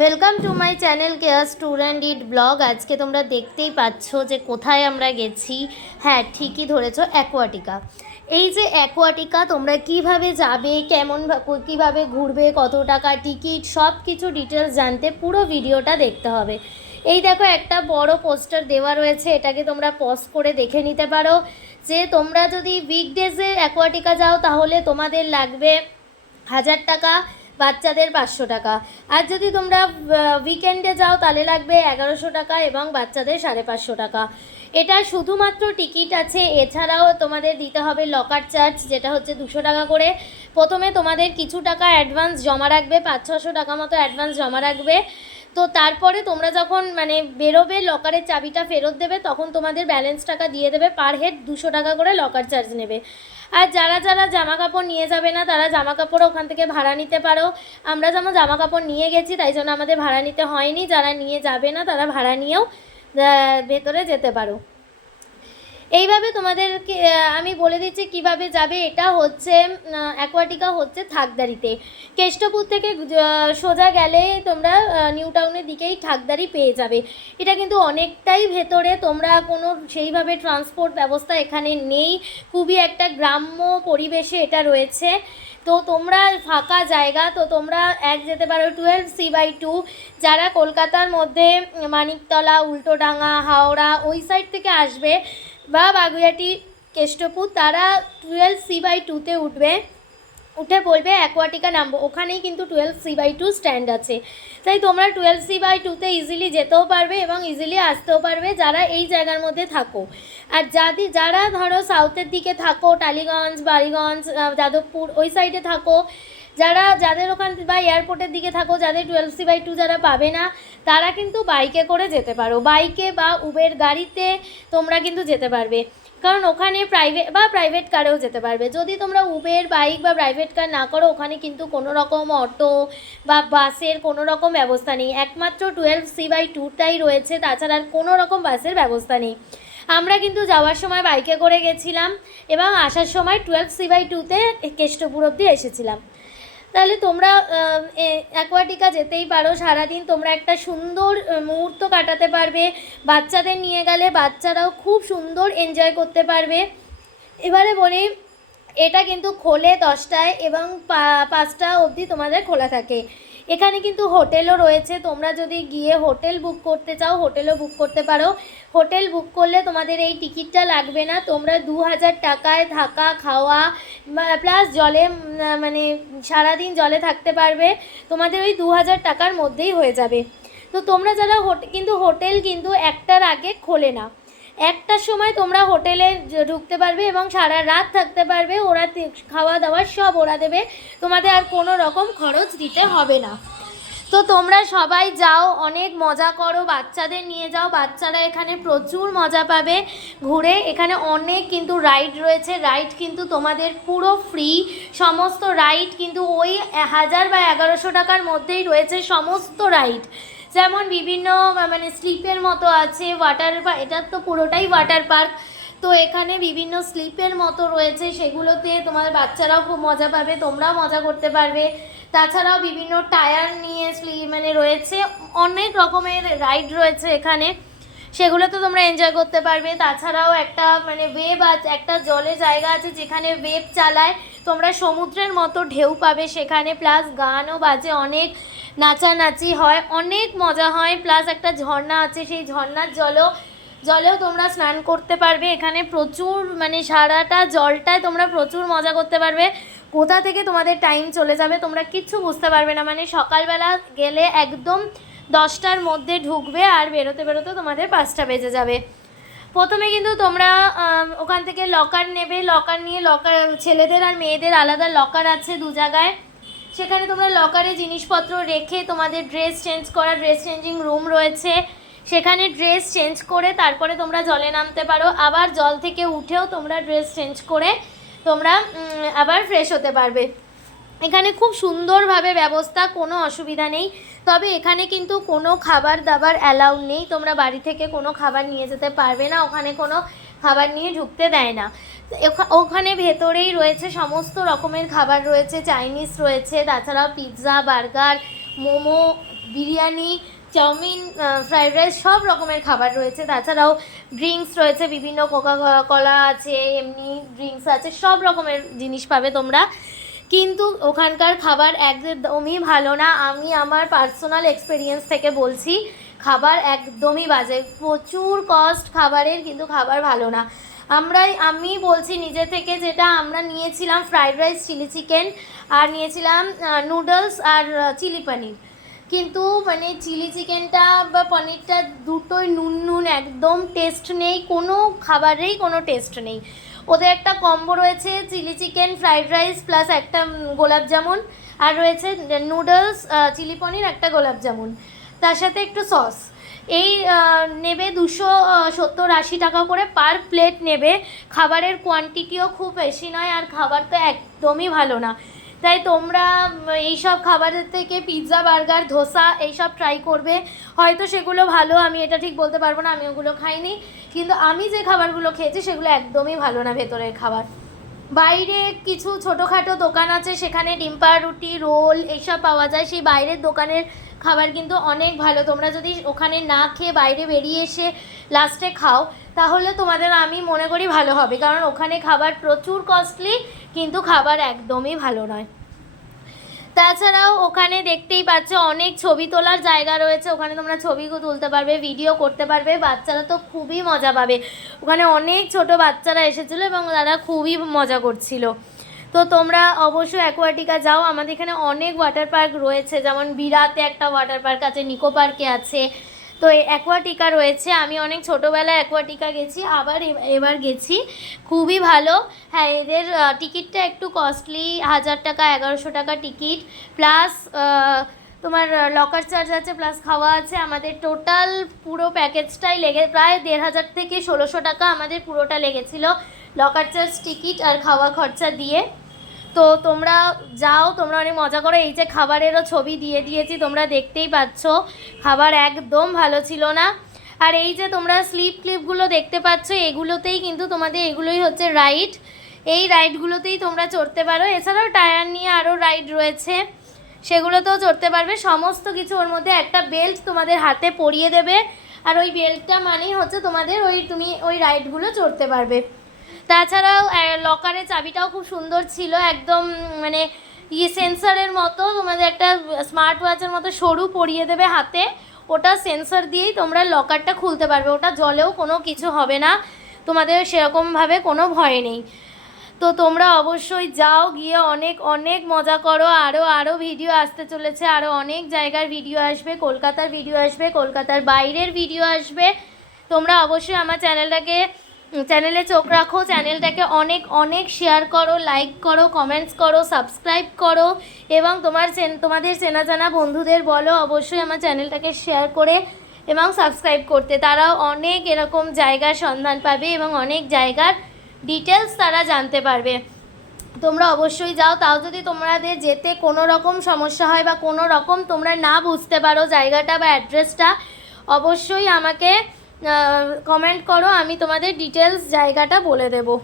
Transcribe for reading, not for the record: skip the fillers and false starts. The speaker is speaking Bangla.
Welcome to my channel care student it blog. আজকে তোমরা দেখতেই পাচ্ছ যে কোথায় আমরা গেছি। হ্যাঁ, ঠিকই ধরেছো, অ্যাকোয়াটিকা। এই যে অ্যাকোয়াটিকা তোমরা কিভাবে যাবে, কিভাবে ঘুরবে, কত টাকা টিকিট, সব কিছু ডিটেলস জানতে পুরো ভিডিওটা দেখতে হবে। এই দেখো, একটা বড় পোস্টার দেওয়া রয়েছে, এটাকে তোমরা পজ করে দেখে নিতে পারো যে তোমরা যদি উইকডেজে অ্যাকোয়াটিকা যাও তাহলে তোমাদের লাগবে 1000 টাকা, বাচ্চাদের 500 টাকা। আর যদি তোমরা উইকেন্ডে যাও তাহলে লাগবে 1100 টাকা এবং বাচ্চাদের 550 টাকা। এটা শুধুমাত্র টিকিট আছে, এছাড়াও তোমাদের দিতে হবে লকার চার্জ, যেটা হচ্ছে 200 টাকা করে। প্রথমে তোমাদের কিছু টাকা অ্যাডভান্স জমা রাখবে, 500-600 টাকা মতো অ্যাডভান্স জমা রাখবে। তো তারপরে তোমরা যখন বেরোবে, লকারের চাবিটা ফেরত দেবে, তখন তোমাদের ব্যালেন্স টাকা দিয়ে দেবে। পার হেড 200 টাকা করে লকার চার্জ নেবে। আর যারা যারা জামা কাপড় নিয়ে যাবে না তারা জামা কাপড়ও ওখান থেকে ভাড়া নিতে পারো। আমরা যেমন জামা কাপড় নিয়ে গেছি, তাই জন্য আমাদের ভাড়া নিতে হয়নি। যারা নিয়ে যাবে না তারা ভাড়া নিয়েও ভেতরে যেতে পারো। এইভাবে তোমাদেরকে আমি বলে দিচ্ছি কিভাবে যাবে। এটা হচ্ছে অ্যাকোয়াটিকা হচ্ছে থাকদারিতে। কেষ্টপুর থেকে সোজা গেলে তোমরা নিউ টাউনের দিকেই থাকদারি পেয়ে যাবে। এটা কিন্তু অনেকটাই ভেতরে, তোমরা কোনো সেইভাবে ট্রান্সপোর্ট ব্যবস্থা এখানে নেই, খুবই একটা গ্রাম্য পরিবেশে এটা রয়েছে। তো তোমরা ফাঁকা জায়গা, তো তোমরা যেতে পারো 12C/2। যারা কলকাতার মধ্যে মানিকতলা, উল্টোডাঙা, হাওড়া ওই সাইড থেকে আসবে বা বাগুইআটি, কেষ্টপুর, তারা 12C/2-তে উঠে বলবে অ্যাকোয়াটিকা নামবো। ওখানেই কিন্তু 12C/2 স্ট্যান্ড আছে। তাই তোমরা 12C/2-তে ইজিলি যেতেও পারবে এবং ইজিলি আসতেও পারবে যারা এই জায়গার মধ্যে থাকো। আর যারা ধরো সাউথের দিকে থাকো, টালিগঞ্জ, বালিগঞ্জ, যাদবপুর ওই সাইডে থাকো, যাদের ওখান বা এয়ারপোর্টের দিকে থাকো, যাদের 12C/2 যারা পাবে না, তারা কিন্তু বাইকে করে যেতে পারো। বাইকে বা উবের গাড়িতে তোমরা কিন্তু যেতে পারবে, কারণ ওখানে প্রাইভেট কারেও যেতে পারবে। যদি তোমরা উবের, বাইক বা প্রাইভেট কার না করো, ওখানে কিন্তু কোনো রকম অটো বা বাসের কোনো রকম ব্যবস্থা নেই। একমাত্র 12C/2টাই রয়েছে, তাছাড়া আর কোনো রকম বাসের ব্যবস্থা নেই। আমরা কিন্তু যাওয়ার সময় বাইকে করে গেছিলাম এবং আসার সময় 12C/2-তে কেষ্টপুর অবধি এসেছিলাম। তাহলে তোমরা অ্যাকোয়াটিকা যেতেই পারো। সারাদিন তোমরা একটা সুন্দর মুহূর্ত কাটাতে পারবে। বাচ্চাদের নিয়ে গেলে বাচ্চারাও খুব সুন্দর এনজয় করতে পারবে। এবারে বলি, এটা কিন্তু খোলে 10টায় এবং 5টা অবধি তোমাদের খোলা থাকে। এখানে কিন্তু হোটেলও রয়েছে, তোমরা যদি গিয়ে হোটেল বুক করতে চাও হোটেলও বুক করতে পারো। হোটেল বুক করলে তোমাদের এই টিকিটটা লাগবে না, তোমরা 2000 টাকায় থাকা খাওয়া প্লাস জলে সারাদিন জলে থাকতে পারবে, তোমাদের ওই 2000 টাকার মধ্যেই হয়ে যাবে। তো তোমরা যারা কিন্তু হোটেল কিন্তু 1টার আগে খোলে না। 1টার সময় তোমরা হোটেলে ঢুকতে পারবে এবং সারা রাত থাকতে পারবে। ওরা খাওয়া দাওয়া সব ওরা দেবে, তোমাদের আর কোনো রকম খরচ দিতে হবে না। তো তোমরা সবাই যাও, অনেক মজা করো, বাচ্চাদের নিয়ে যাও, বাচ্চারা এখানে প্রচুর মজা পাবে ঘুরে। এখানে অনেক কিন্তু রাইড রয়েছে, রাইড কিন্তু তোমাদের পুরো ফ্রি। সমস্ত রাইড কিন্তু ওই 1000 বা 1100 টাকার মধ্যেই রয়েছে সমস্ত রাইড। যেমন বিভিন্ন স্লিপের মতো আছে, এটা তো পুরোটাই ওয়াটার পার্ক। তো এখানে বিভিন্ন স্লিপের মতো রয়েছে, সেগুলোতে তোমাদের বাচ্চারাও খুব মজা পাবে, তোমরাও মজা করতে পারবে। তাছাড়াও বিভিন্ন টায়ার নিয়ে রয়েছে, অনেক রকমের রাইড রয়েছে এখানে, সেগুলোতে তোমরা এনজয় করতে পারবে। তাছাড়াও একটা ওয়েভ আছে, একটা জলের জায়গা আছে যেখানে ওয়েভ চালায়, তোমরা সমুদ্রের মতো ঢেউ পাবে সেখানে, প্লাস গানও বাজে, অনেক নাচানাচি হয়, অনেক মজা হয়। প্লাস একটা ঝর্ণা আছে, সেই ঝর্ণার জলেও তোমরা স্নান করতে পারবে। এখানে প্রচুর সারাটা জলটায় তোমরা প্রচুর মজা করতে পারবে। কোথা থেকে তোমাদের টাইম চলে যাবে তোমরা কিচ্ছু বুঝতে পারবে না। সকালবেলা গেলে একদম 10টার মধ্যে ঢুকবে আর বেরোতে বেরোতে তোমাদের 5টা বেজে যাবে। প্রথমে কিন্তু তোমরা ওখান থেকে লকার নেবে, লকার নিয়ে ছেলেদের আর মেয়েদের আলাদা লকার আছে 2 জায়গায়। সেখানে তোমরা লকারে জিনিসপত্র রেখে তোমাদের ড্রেস চেঞ্জিং রুম রয়েছে, সেখানে ড্রেস চেঞ্জ করে তারপরে তোমরা জলে নামতে পারো। আবার জল থেকে উঠেও তোমরা ড্রেস চেঞ্জ করে তোমরা আবার ফ্রেশ হতে পারবে। এখানে খুব সুন্দরভাবে ব্যবস্থা, কোনো অসুবিধা নেই। তবে এখানে কিন্তু কোনো খাবার দাবার অ্যালাউড নেই, তোমরা বাড়ি থেকে কোনো খাবার নিয়ে যেতে পারবে না, ওখানে কোনো খাবার নিয়ে ঢুকতে দেয় না। ওখানে ভেতরেই রয়েছে সমস্ত রকমের খাবার রয়েছে, চাইনিজ রয়েছে, তাছাড়াও pizza, burger, momo, biryani, chow mein, fried rice সব রকমের খাবার রয়েছে। তাছাড়াও ড্রিঙ্কস রয়েছে, বিভিন্ন কোকা কলা আছে, এমনি ড্রিঙ্কস আছে, সব রকমের জিনিস পাবে তোমরা। কিন্তু ওখানকার খাবার একদমই ভালো না, আমি আমার পার্সোনাল এক্সপিরিয়েন্স থেকে বলছি। খাবার একদমই বাজে, প্রচুর কস্ট খাবারের, কিন্তু খাবার ভালো না। আমি বলছি নিজে থেকে, যেটা আমরা নিয়েছিলাম ফ্রাইড রাইস, চিলি চিকেন, আর নিয়েছিলাম নুডলস আর চিলি পনির। কিন্তু মানে চিলি চিকেনটা বা পনিরটা দুটোই নুন, একদম টেস্ট নেই, কোনো খাবারেই কোনো টেস্ট নেই। ওদের একটা কম্বো রয়েছে, chilli chicken, fried rice plus একটা গোলাপ জামুন, আর রয়েছে নুডলস, চিলি পনির, একটা গোলাপ জামুন, তার সাথে একটু সস। এই নেবে 270-80 টাকা করে পার প্লেট নেবে। খাবারের কোয়ান্টিটিও খুব বেশি নয়, আর খাবার তো একদমই ভালো না। তাই তোমরা এইসব খাবারের থেকে পিৎজা, বার্গার, ধোসা এইসব ট্রাই করবে। হয়তো সেগুলো ভালো, আমি এটা ঠিক বলতে পারবো না, আমি ওগুলো খাইনি। কিন্তু আমি যে খাবারগুলো খেয়েছি সেগুলো একদমই ভালো না ভেতরের খাবার। বাইরে কিছু ছোটোখাটো দোকান আছে, সেখানে ডিম পাউরুটি, রোল এইসব পাওয়া যায়। সেই বাইরের দোকানের খাবার কিন্তু অনেক ভালো। তোমরা যদি ওখানে না খেয়ে বাইরে বেরিয়ে এসে লাস্টে খাও, তাহলে তোমাদের আমি মনে করি ভালো হবে, কারণ ওখানে খাবার প্রচুর কস্টলি, কিন্তু খাবার একদমই ভালো নয়। তাছাড়াও ওখানে দেখতেই পাচ্ছ অনেক ছবি তোলার জায়গা রয়েছে, ওখানে তোমরা ছবি তুলতে পারবে, ভিডিও করতে পারবে। বাচ্চারা তো খুবই মজা পাবে, ওখানে অনেক ছোট বাচ্চারা এসেছিলো এবং তারা খুবই মজা করছিল। তো তোমরা অবশ্যই অ্যাকোয়াটিকা যাও। আমাদের এখানে অনেক ওয়াটার পার্ক রয়েছে, যেমন বিরাতে একটা ওয়াটার পার্ক আছে, নিকো পার্কে আছে, তো অ্যাকোয়াটিকা রয়েছে। আমি অনেক ছোটোবেলায় অ্যাকোয়াটিকা গেছি, আবার এবার গেছি, খুবই ভালো। হ্যাঁ, এদের টিকিটটা একটু কস্টলি, 1000 টাকা 1100 টাকা টিকিট, প্লাস তোমার লকার চার্জ আছে, প্লাস খাওয়া আছে। আমাদের টোটাল পুরো প্যাকেজটাই লেগে প্রায় 1500 থেকে 1600 টাকা আমাদের পুরোটা লেগেছিল, লকার চার্জ, টিকিট আর খাওয়া খরচা দিয়ে। তো তোমরা যাও, তোমরা অনেক মজা করো। এই যে খাবারেরও ছবি দিয়ে দিয়েছি, তোমরা দেখতেই পাচ্ছ, খাবার একদম ভালো ছিল না। আর এই যে তোমরা ক্লিপগুলো দেখতে পাচ্ছ, এগুলোতেই কিন্তু তোমাদের, এগুলোই হচ্ছে রাইড, এই রাইডগুলোতেই তোমরা চড়তে পারো। এছাড়াও টায়ার নিয়ে আরও রাইড রয়েছে, সেগুলোতেও চড়তে পারবে। সমস্ত কিছু ওর মধ্যে, একটা বেল্ট তোমাদের হাতে পরিয়ে দেবে, আর ওই বেল্টটা মানেই হচ্ছে তোমাদের তুমি ওই রাইডগুলো চড়তে পারবে। তাছাড়াও লকারের চাবিটাও খুব সুন্দর ছিল, একদম মানে সেন্সারের মতো, তোমাদের একটা স্মার্ট ওয়াচের মতো সরু পরিয়ে দেবে হাতে, ওটা সেন্সার দিয়েই তোমরা লকারটা খুলতে পারবে। ওটা জলেও কোনো কিছু হবে না, তোমাদের সেরকমভাবে কোনো ভয় নেই। তো তোমরা অবশ্যই যাও, গিয়ে অনেক অনেক মজা করো। আরও ভিডিও আসতে চলেছে, আরও অনেক জায়গার ভিডিও আসবে, কলকাতার ভিডিও আসবে, কলকাতার বাইরের ভিডিও আসবে। তোমরা অবশ্যই আমার চ্যানেলে চোখ রাখো, চ্যানেলটাকে অনেক অনেক শেয়ার করো, লাইক করো, কমেন্টস করো, সাবস্ক্রাইব করো, এবং তোমাদের চেনা জানা বন্ধুদের বলো অবশ্যই আমার চ্যানেলটাকে শেয়ার করে এবং সাবস্ক্রাইব করতে। তারাও অনেক এরকম জায়গার সন্ধান পাবে এবং অনেক জায়গার ডিটেলস তারা জানতে পারবে। তোমরা অবশ্যই যাও। তাও যদি তোমাদের যেতে কোনো রকম সমস্যা হয় বা কোনো রকম তোমরা না বুঝতে পারো জায়গাটা বা অ্যাড্রেসটা, অবশ্যই আমাকে কমেন্ট করো, আমি তোমাদের ডিটেলস জায়গাটা বলে দেবো।